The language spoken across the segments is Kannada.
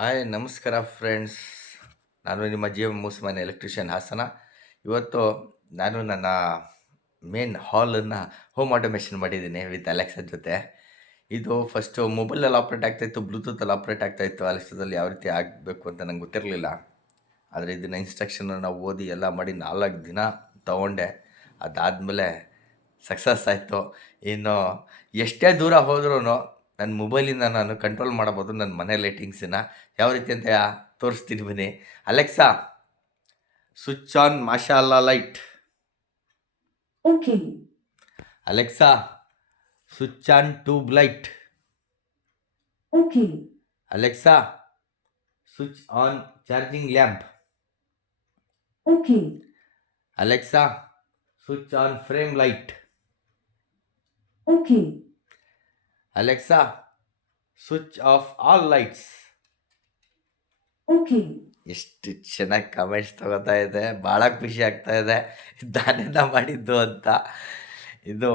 ಹಾಯ್ ನಮಸ್ಕಾರ ಫ್ರೆಂಡ್ಸ್. ನಾನು ನಿಮ್ಮ ಜೀವ ಮೂಸ್ಮನೆ ಎಲೆಕ್ಟ್ರಿಷಿಯನ್ ಹಾಸನ. ಇವತ್ತು ನಾನು ನನ್ನ ಮೇನ್ ಹಾಲನ್ನು ಹೋಮ್ ಆಟೋಮೇಷನ್ ಮಾಡಿದ್ದೀನಿ ವಿತ್ ಅಲೆಕ್ಸಾ ಜೊತೆ. ಇದು ಫಸ್ಟು ಮೊಬೈಲಲ್ಲಿ ಆಪ್ರೇಟ್ ಆಗ್ತಾಯಿತ್ತು, ಬ್ಲೂಟೂತಲ್ಲಿ ಆಪ್ರೇಟ್ ಆಗ್ತಾಯಿತ್ತು. ಅಲೆಕ್ಸಾದಲ್ಲಿ ಯಾವ ರೀತಿ ಆಗಬೇಕು ಅಂತ ನಂಗೆ ಗೊತ್ತಿರಲಿಲ್ಲ. ಆದರೆ ಇದನ್ನು ಇನ್ಸ್ಟ್ರಕ್ಷನ್ನ ನಾವು ಓದಿ ಎಲ್ಲ ಮಾಡಿ 4 ದಿನ ತೊಗೊಂಡೆ. ಅದಾದಮೇಲೆ ಸಕ್ಸಸ್ ಆಯಿತು. ಇನ್ನು ಎಷ್ಟೇ ದೂರ ಹೋದ್ರೂ ನನ್ನ ಮೊಬೈಲಿಂದ ನಾನು ಕಂಟ್ರೋಲ್ ಮಾಡ್ಬೋದು ನನ್ನ ಮನೆ ಲೈಟಿಂಗ್ಸನ್ನ. ಯಾವ ರೀತಿ ಅಂತ ತೋರಿಸ್ತೀನಿ ಬನ್ನಿ. ಅಲೆಕ್ಸಾ, ಸ್ವಿಚ್ ಆನ್ ಮಾಶಾಅಲ್ಲಾ light. Okay. Alexa, switch on tube light. Okay. Alexa, switch on charging lamp. Okay. Alexa, switch on frame light. Okay. Alexa, switch off all lights. Okay. ಎಷ್ಟು ಚೆನ್ನಾಗಿ ಕಮೆಂಟ್ಸ್ ತಗೋತಾ ಇದೆ, ಭಾಳ ಖುಷಿ ಆಗ್ತಾ ಇದೆ ನಾನೇನ ಮಾಡಿದ್ದು ಅಂತ. ಇದು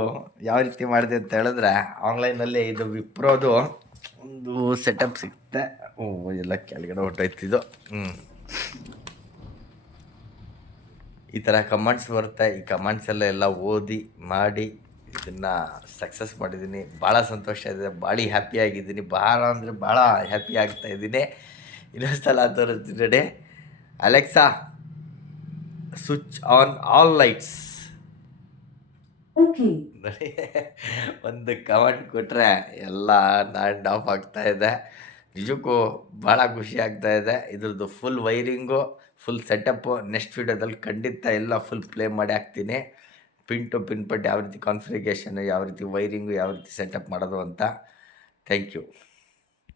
ಯಾವ ರೀತಿ ಮಾಡಿದೆ ಅಂತ ಹೇಳಿದ್ರೆ, ಆನ್ಲೈನಲ್ಲಿ ಇದು ವಿಪ್ರೋದು ಒಂದು ಸೆಟಪ್ ಸಿಗುತ್ತೆ. ಎಲ್ಲ ಕೆಳಗಡೆ ಹೊಟ್ಟೋಯ್ತಿದ್ದು. ಈ ಥರ ಕಮೆಂಟ್ಸ್ ಬರುತ್ತೆ. ಈ ಕಮೆಂಟ್ಸ್ ಎಲ್ಲ ಓದಿ ಮಾಡಿ ಇದನ್ನು ಸಕ್ಸಸ್ ಮಾಡಿದ್ದೀನಿ. ಭಾಳ ಸಂತೋಷ ಇದೆ, ಭಾಳ ಹ್ಯಾಪಿಯಾಗಿದ್ದೀನಿ. ಭಾಳ ಅಂದರೆ ಭಾಳ ಹ್ಯಾಪಿ ಆಗ್ತಾಯಿದ್ದೀನಿ. ಇನ್ನೊಂದು ಸಲ ತೋರಿಸ್ತೀನಿ ನೋಡಿ. Alexa, switch on all lights. Okay. ನೋಡಿ, ಒಂದು ಕಮೆಂಟ್ ಕೊಟ್ಟರೆ ಎಲ್ಲ ಆ್ಯಂಡ್ ಆಫ್ ಆಗ್ತಾಯಿದೆ. ನಿಜಕ್ಕೂ ಭಾಳ ಖುಷಿ ಆಗ್ತಾಯಿದೆ. ಇದ್ರದ್ದು full wiring, full setup next ವೀಡಿಯೋದಲ್ಲಿ ಖಂಡಿತ ಎಲ್ಲ ಫುಲ್ ಪ್ಲೇ ಮಾಡಿ ಹಾಕ್ತೀನಿ. ಪಿನ್ ಟು ಪಿನ್ ಪಟ್ಟು ಯಾವ ರೀತಿ ಕಾನ್ಫಿಗರೇಷನ್, ಯಾವ ರೀತಿ ವೈರಿಂಗು, ಯಾವ ರೀತಿ ಸೆಟಪ್ ಮಾಡೋದು ಅಂತ. Thank you.